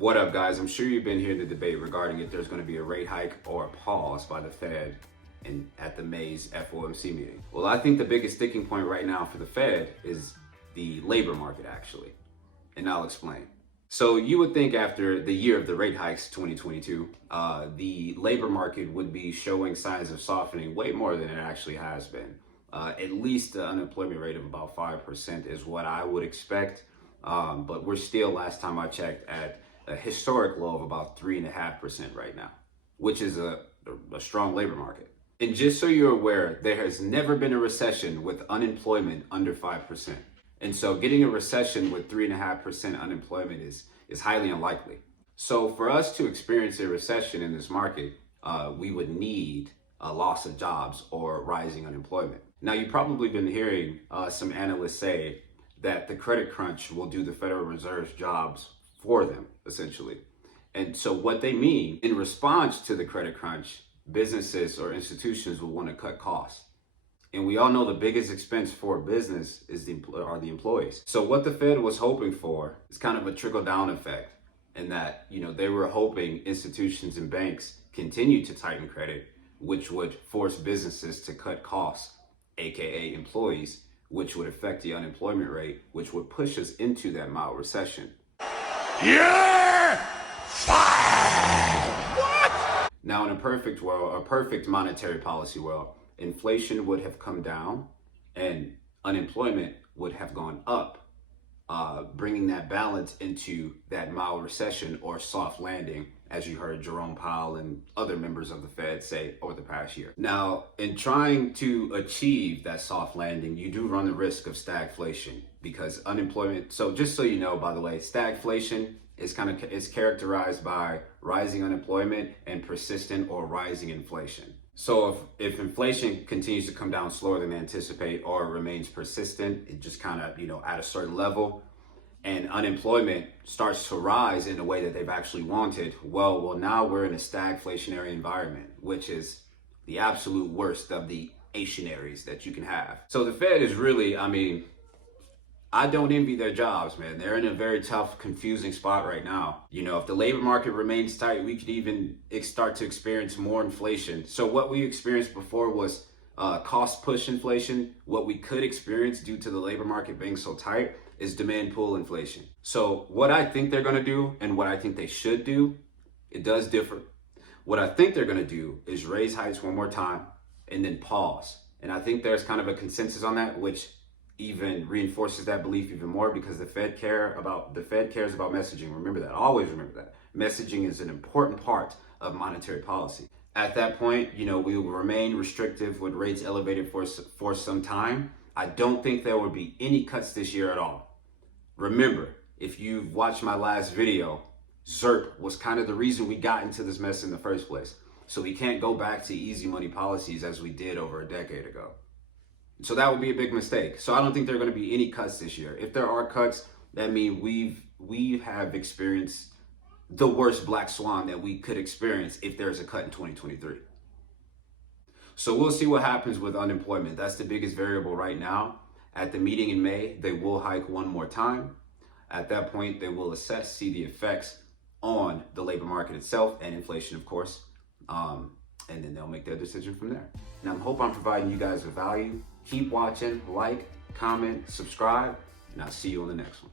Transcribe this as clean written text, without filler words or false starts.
What up, guys? I'm sure you've been hearing the debate regarding if there's going to be a rate hike or a pause by the Fed at the May's FOMC meeting. Well, I think the biggest sticking point right now for the Fed is the labor market, actually. And I'll explain. So you would think after the year of the rate hikes, 2022, the labor market would be showing signs of softening way more than it actually has been. At least the unemployment rate of about 5% is what I would expect. But we're still, last time I checked, at a historic low of about 3.5% right now, which is a strong labor market. And just so you're aware, there has never been a recession with unemployment under 5%. And so getting a recession with 3.5% unemployment is highly unlikely. So for us to experience a recession in this market, we would need a loss of jobs or rising unemployment. Now, you've probably been hearing some analysts say that the credit crunch will do the Federal Reserve's jobs for them, essentially. And so what they mean, in response to the credit crunch, businesses or institutions will want to cut costs. And we all know the biggest expense for a business are the employees. So what the Fed was hoping for is kind of a trickle-down effect, in that, they were hoping institutions and banks continue to tighten credit, which would force businesses to cut costs, aka employees, which would affect the unemployment rate, which would push us into that mild recession. You're fired! What? Now, in a perfect world, a perfect monetary policy world, inflation would have come down and unemployment would have gone up, bringing that balance into that mild recession or soft landing, as you heard Jerome Powell and other members of the Fed say over the past year. Now, in trying to achieve that soft landing, you do run the risk of stagflation, because unemployment, so just so you know, by the way, stagflation is characterized by rising unemployment and persistent or rising inflation. So if inflation continues to come down slower than they anticipate, or remains persistent, it just kind of, at a certain level, and unemployment starts to rise in a way that they've actually wanted, well, now we're in a stagflationary environment, which is the absolute worst of the ationaries that you can have. So the Fed is really, I don't envy their jobs, man. They're in a very tough, confusing spot right now. If the labor market remains tight, we could even start to experience more inflation. So what we experienced before was cost push inflation. What we could experience due to the labor market being so tight is demand pull inflation. So what I think they're gonna do and what I think they should do, it does differ. What I think they're gonna do is raise hikes one more time and then pause. And I think there's kind of a consensus on that, which even reinforces that belief even more, because the Fed cares about messaging. Remember that, always remember that. Messaging is an important part of monetary policy. At that point, we will remain restrictive with rates elevated for some time. I don't think there will be any cuts this year at all. Remember, if you've watched my last video, ZERP was kind of the reason we got into this mess in the first place. So we can't go back to easy money policies as we did over a decade ago. So that would be a big mistake. So I don't think there are going to be any cuts this year. If there are cuts, that means we have experienced the worst black swan that we could experience if there's a cut in 2023. So we'll see what happens with unemployment. That's the biggest variable right now. At the meeting in May, they will hike one more time. At that point, they will see the effects on the labor market itself and inflation, of course. And then they'll make their decision from there. And I hope I'm providing you guys with value. Keep watching, like, comment, subscribe, and I'll see you on the next one.